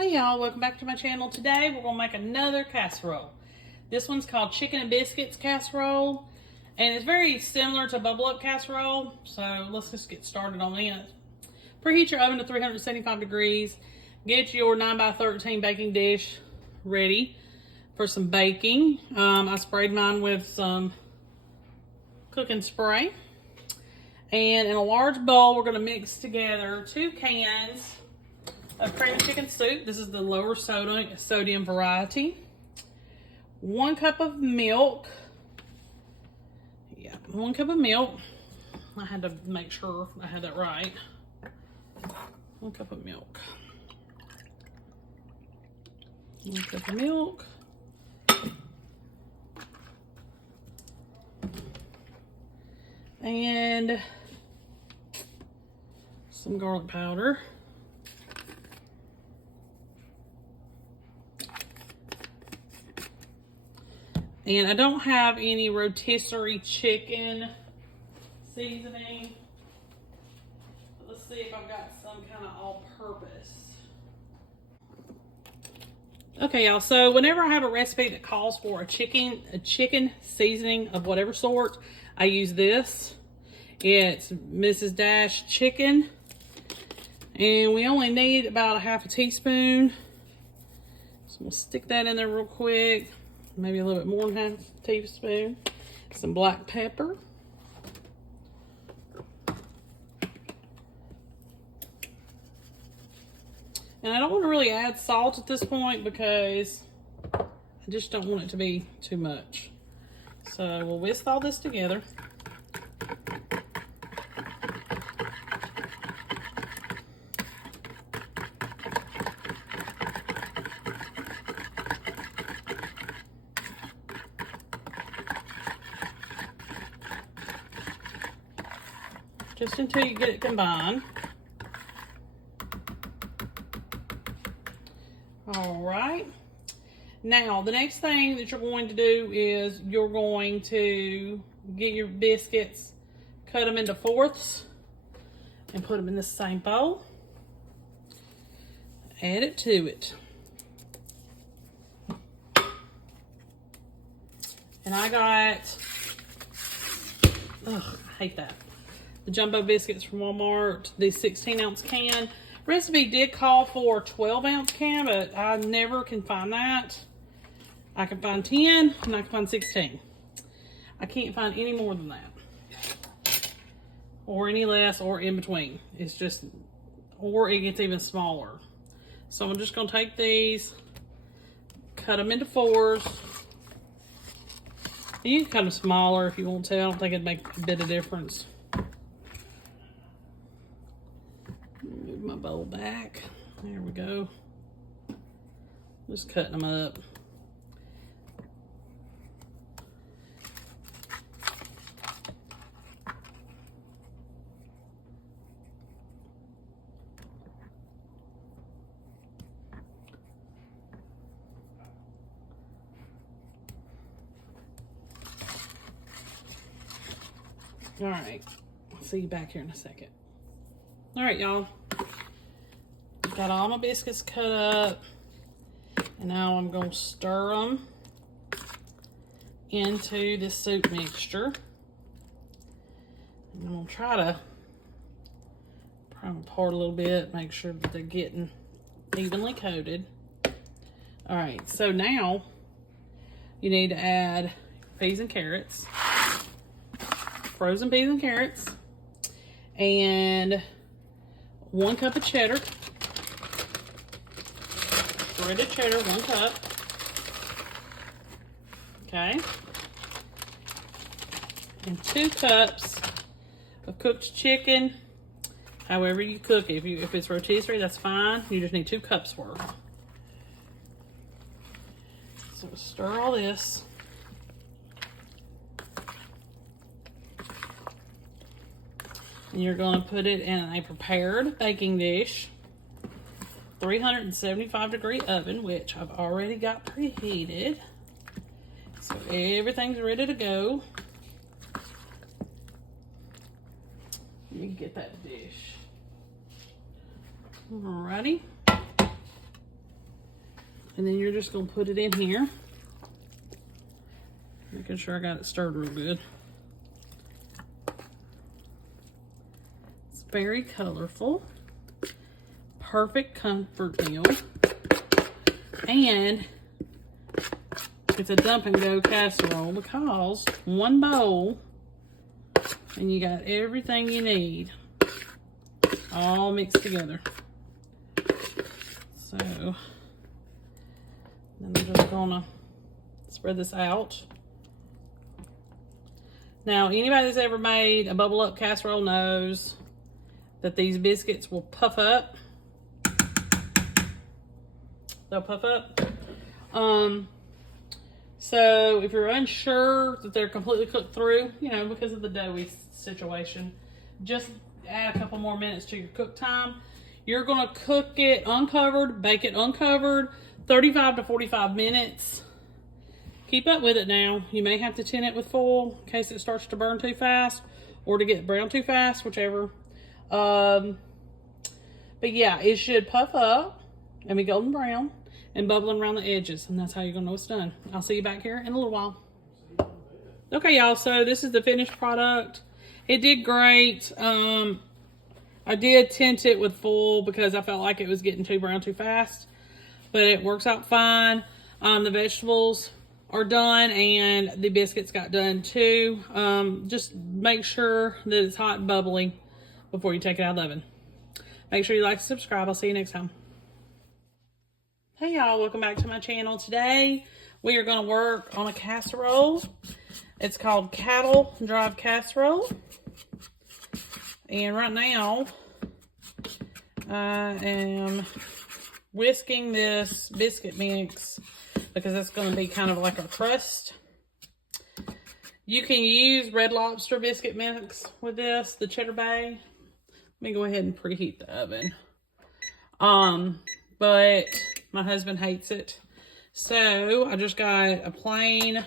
Hey y'all, welcome back to my channel. Today we're going to make another casserole. This one's called chicken and biscuits casserole, and it's very similar to bubble up casserole, so let's just get started on it. Preheat your oven to 375 degrees. Get your 9x13 baking dish ready for some baking. I sprayed mine with some cooking spray. And in a large bowl, we're going to mix together 2 cans of cream chicken soup. This is the lower sodium variety. 1 cup of milk. Yeah, 1 cup of milk. I had to make sure I had that right. 1 cup of milk. 1 cup of milk. And some garlic powder. And I don't have any rotisserie chicken seasoning. Let's see if I've got some kind of all-purpose. Okay, y'all, so whenever I have a recipe that calls for a chicken seasoning of whatever sort, I use this. It's Mrs. Dash chicken. And we only need about a half a teaspoon. So we'll stick that in there real quick. Maybe a little bit more than half a teaspoon. Some black pepper. And I don't want to really add salt at this point because I just don't want it to be too much. So we'll whisk all this together. Just until you get it combined. All right. Now, the next thing that you're going to do is you're going to get your biscuits, cut them into fourths, and put them in the same bowl. Add it to it. And I got, I hate that. The jumbo biscuits from Walmart, the 16-ounce can. Recipe did call for a 12-ounce can, but I never can find that. I can find 10 and I can find 16. I can't find any more than that. Or any less or in between. It's just, or it gets even smaller. So I'm just going to take these, cut them into 4s. You can cut them smaller if you want to. I don't think it'd make a bit of difference. Move my bowl back. There we go. Just cutting them up. All right, I'll see you back here in a second. All right, y'all. Got all my biscuits cut up, and now I'm going to stir them into this soup mixture. And I'm going to try to pry them apart a little bit, make sure that they're getting evenly coated. All right, so now you need to add peas and carrots, frozen peas and carrots, and 1 cup of cheddar. Shredded cheddar, 1 cup. Okay. And 2 cups of cooked chicken. However you cook it. If it's rotisserie, that's fine. You just need 2 cups worth. So stir all this. And you're going to put it in a prepared baking dish. 375 degree oven, which I've already got preheated. So everything's ready to go. Let me get that dish. Alrighty. And then you're just gonna put it in here. Making sure I got it stirred real good. It's very colorful. Perfect comfort meal. And it's a dump and go casserole because one bowl and you got everything you need all mixed together. So then I'm just gonna spread this out. Now, anybody that's ever made a bubble up casserole knows that these biscuits will puff up. They'll puff up. So if you're unsure that they're completely cooked through, you know, because of the doughy situation, just add a couple more minutes to your cook time. You're gonna cook it uncovered, bake it uncovered, 35 to 45 minutes. Keep up with it now. You may have to tin it with foil in case it starts to burn too fast or to get brown too fast, whichever. But yeah, it should puff up and be golden brown and bubbling around the edges, and that's how you're gonna know it's done. I'll see you back here in a little while. Okay, y'all, so this is the finished product. It did great. I did tint it with foil because I felt like it was getting too brown too fast, but it works out fine. The vegetables are done and the biscuits got done too. Just make sure that it's hot and bubbly before you take it out of the oven. Make sure you like and subscribe. I'll see you next time. Hey y'all, welcome back to my channel. Today we are going to work on a casserole. It's called Cattle Drive Casserole. And right now I am whisking this biscuit mix because it's going to be kind of like a crust. You can use Red Lobster biscuit mix with this, the Cheddar Bay. Let me go ahead and preheat the oven. But my husband hates it. So I just got a plain,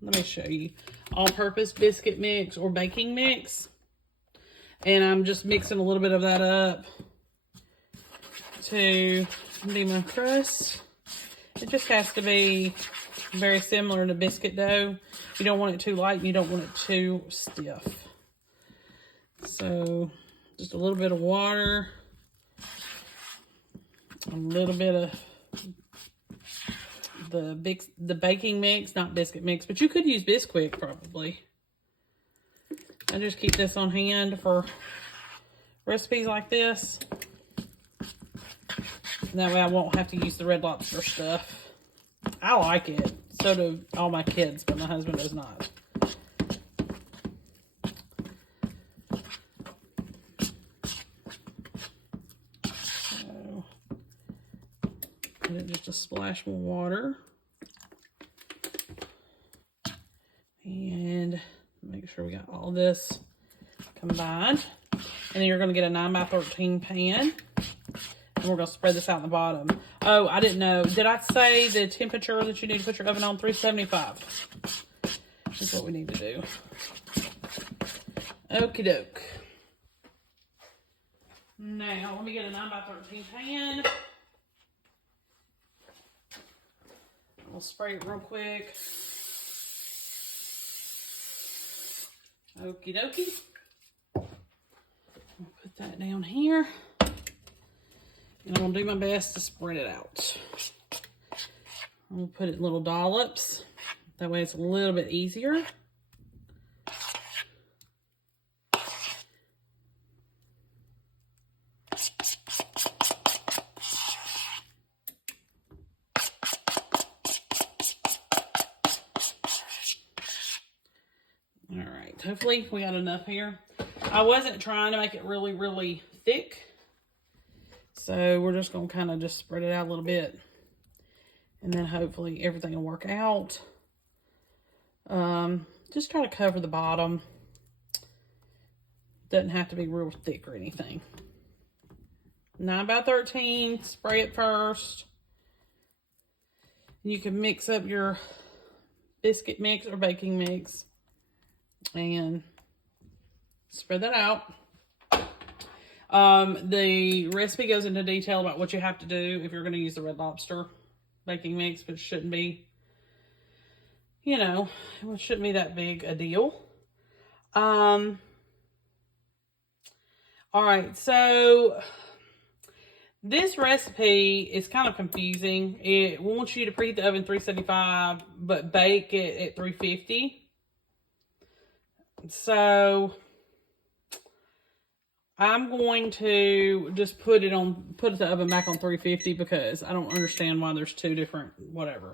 let me show you, all-purpose biscuit mix or baking mix. And I'm just mixing a little bit of that up to be my crust. It just has to be very similar to biscuit dough. You don't want it too light and you don't want it too stiff. So just a little bit of water, a little bit of the baking mix, not biscuit mix, but you could use Bisquick probably. I just keep this on hand for recipes like this. And that way I won't have to use the Red Lobster stuff. I like it. So do all my kids, but my husband does not. So, just a splash more water. And make sure we got all this combined. And then you're going to get a 9x13 pan. And we're going to spread this out in the bottom. Oh, I didn't know. Did I say the temperature that you need to put your oven on? 375. That's what we need to do. Okie doke. Now, let me get a 9x13 pan. I'll spray it real quick. Okie dokie. I'll put that down here. And I'm going to do my best to spread it out. I'm going to put it in little dollops. That way it's a little bit easier. Alright, hopefully we got enough here. I wasn't trying to make it really, really thick. So we're just going to kind of just spread it out a little bit. And then hopefully everything will work out. Just try to cover the bottom. Doesn't have to be real thick or anything. 9x13, spray it first. You can mix up your biscuit mix or baking mix. And spread that out. The recipe goes into detail about what you have to do if you're going to use the Red Lobster baking mix, but it shouldn't be, you know, it shouldn't be that big a deal. All right, so this recipe is kind of confusing. It wants you to preheat the oven 375, but bake it at 350. So I'm going to just put the oven back on 350 because I don't understand why there's two different whatever.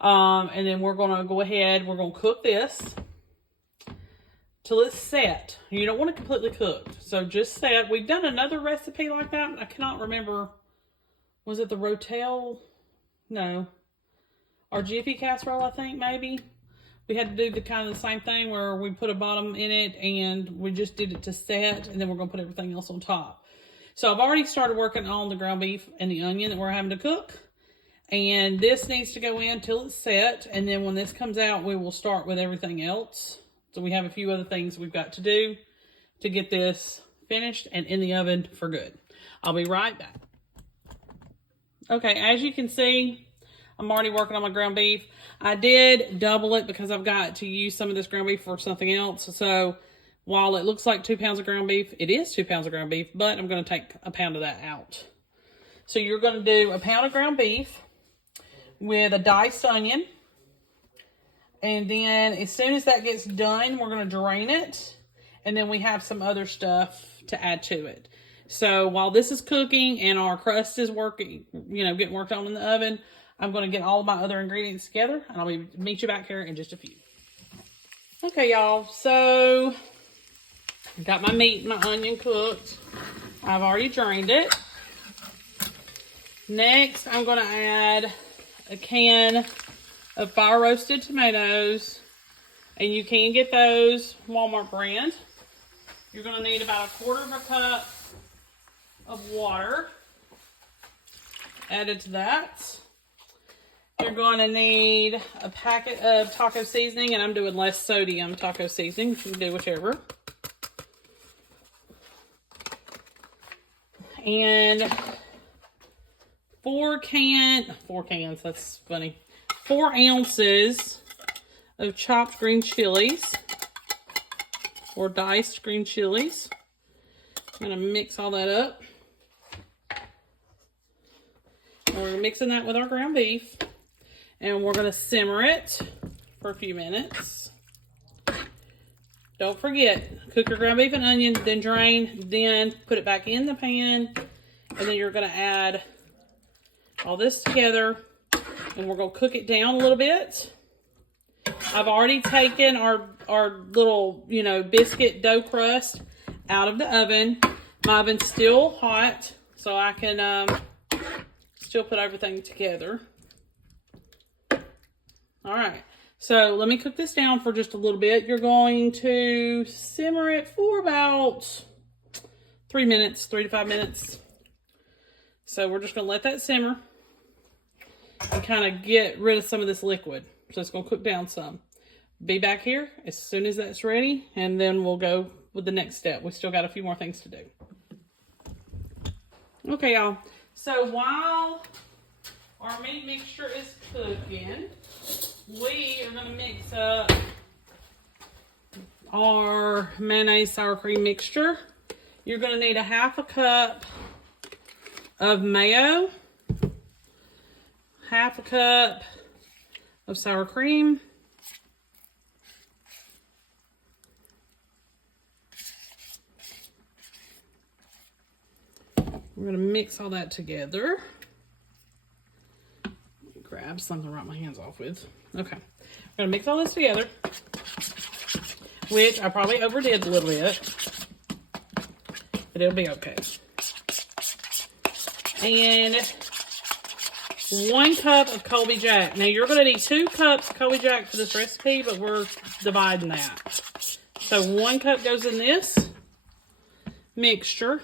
And then we're going to go ahead, we're going to cook this till it's set. You don't want it completely cooked. So just set. We've done another recipe like that. I cannot remember. Was it the Rotel? No. Or Jiffy casserole, I think, maybe. We had to do the kind of the same thing where we put a bottom in it and we just did it to set, and then we're going to put everything else on top. So I've already started working on the ground beef and the onion that we're having to cook. And this needs to go in till it's set. And then when this comes out, we will start with everything else. So we have a few other things we've got to do to get this finished and in the oven for good. I'll be right back. Okay, as you can see, I'm already working on my ground beef. I did double it because I've got to use some of this ground beef for something else. So while it looks like 2 pounds of ground beef, it is 2 pounds of ground beef, but I'm going to take a pound of that out. So you're going to do a pound of ground beef with a diced onion. And then as soon as that gets done, we're going to drain it. And then we have some other stuff to add to it. So while this is cooking and our crust is working, getting worked on in the oven, I'm going to get all of my other ingredients together, and I'll meet you back here in just a few. Okay, y'all. So I got my meat and my onion cooked. I've already drained it. Next, I'm going to add a can of fire roasted tomatoes, and you can get those Walmart brand. You're going to need about 1/4 cup of water added to that. You're going to need a packet of taco seasoning, and I'm doing less sodium taco seasoning. You can do whichever. And 4 cans, that's funny. 4 ounces of chopped green chilies or diced green chilies. I'm going to mix all that up. And we're mixing that with our ground beef. And we're going to simmer it for a few minutes. Don't forget, cook your ground beef and onion, then drain, then put it back in the pan. And then you're going to add all this together. And we're going to cook it down a little bit. I've already taken our little, biscuit dough crust out of the oven. My oven's still hot, so I can still put everything together. All right, so let me cook this down for just a little bit. You're going to simmer it for about 3 minutes, 3 to 5 minutes. So we're just going to let that simmer and kind of get rid of some of this liquid. So it's going to cook down some. Be back here as soon as that's ready, and then we'll go with the next step. We still got a few more things to do. Okay, y'all. So while our meat mixture is cooking, we are going to mix up our mayonnaise sour cream mixture. You're going to need a 1/2 cup of mayo, 1/2 cup of sour cream, we're going to mix all that together. Grab something to wipe my hands off with. Okay. We're going to mix all this together, which I probably overdid a little bit, but it'll be okay. And 1 cup of Colby Jack. Now, you're going to need 2 cups of Colby Jack for this recipe, but we're dividing that. So 1 cup goes in this mixture.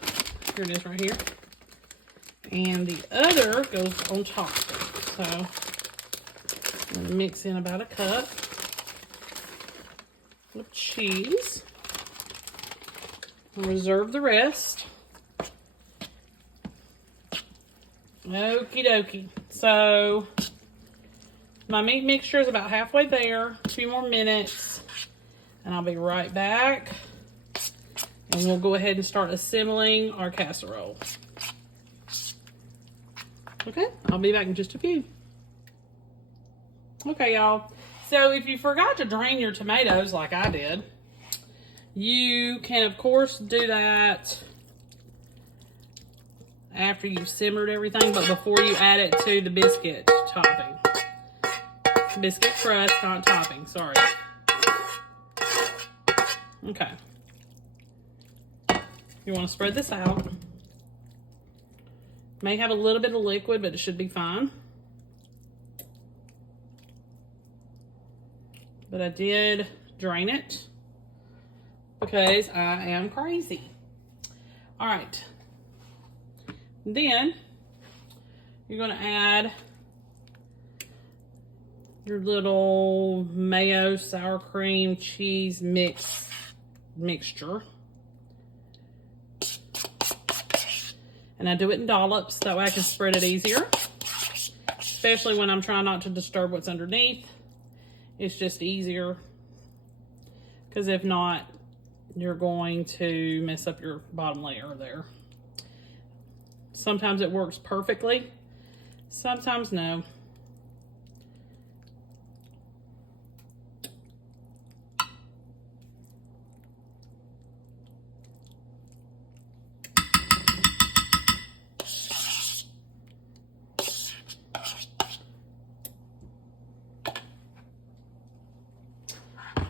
Here it is right here. And the other goes on top. So I'm going to mix in about 1 cup of cheese. I'll reserve the rest. Okie dokie. So My meat mixture is about halfway there. A few more minutes, and I'll be right back. And we'll go ahead and start assembling our casserole. Okay, I'll be back in just a few. Okay, y'all. So if you forgot to drain your tomatoes like I did, you can, of course, do that after you've simmered everything, but before you add it to the biscuit topping. Biscuit crust, not topping, sorry. Okay. You want to spread this out. May have a little bit of liquid, but it should be fine. But I did drain it because I am crazy. All right. Then you're going to add your little mayo, sour cream, cheese mixture. And I do it in dollops, that way I can spread it easier. Especially when I'm trying not to disturb what's underneath. It's just easier. Because if not, you're going to mess up your bottom layer there. Sometimes it works perfectly. Sometimes no.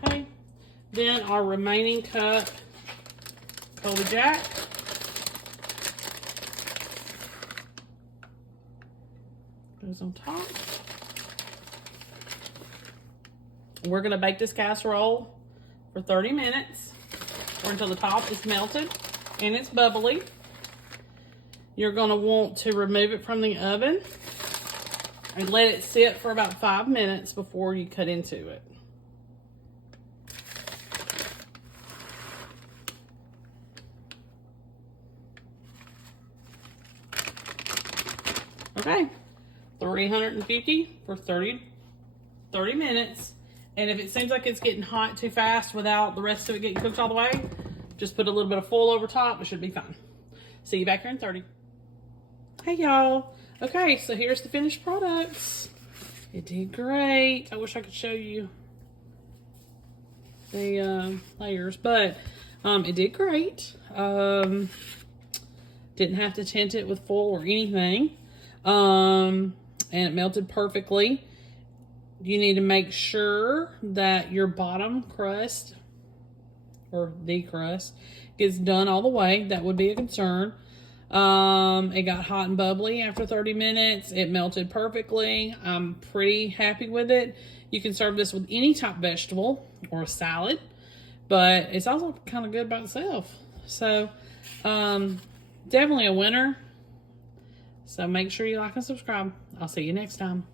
Okay. Then our remaining cup Colby Jack. Goes on top. We're going to bake this casserole for 30 minutes or until the top is melted and it's bubbly. You're going to want to remove it from the oven and let it sit for about 5 minutes before you cut into it. Okay. 350 for 30 minutes. And if it seems like it's getting hot too fast without the rest of it getting cooked all the way, just put a little bit of foil over top. It should be fine. See you back here in 30. Hey, y'all. Okay, so here's the finished products. It did great. I wish I could show you the layers, but it did great. Didn't have to tint it with foil or anything. And it melted perfectly. You need to make sure that your bottom crust, or the crust, gets done all the way. That would be a concern. It got hot and bubbly after 30 minutes. It melted perfectly. I'm pretty happy with it. You can serve this with any type of vegetable or a salad, but it's also kind of good by itself. So, definitely a winner. So make sure you like and subscribe. I'll see you next time.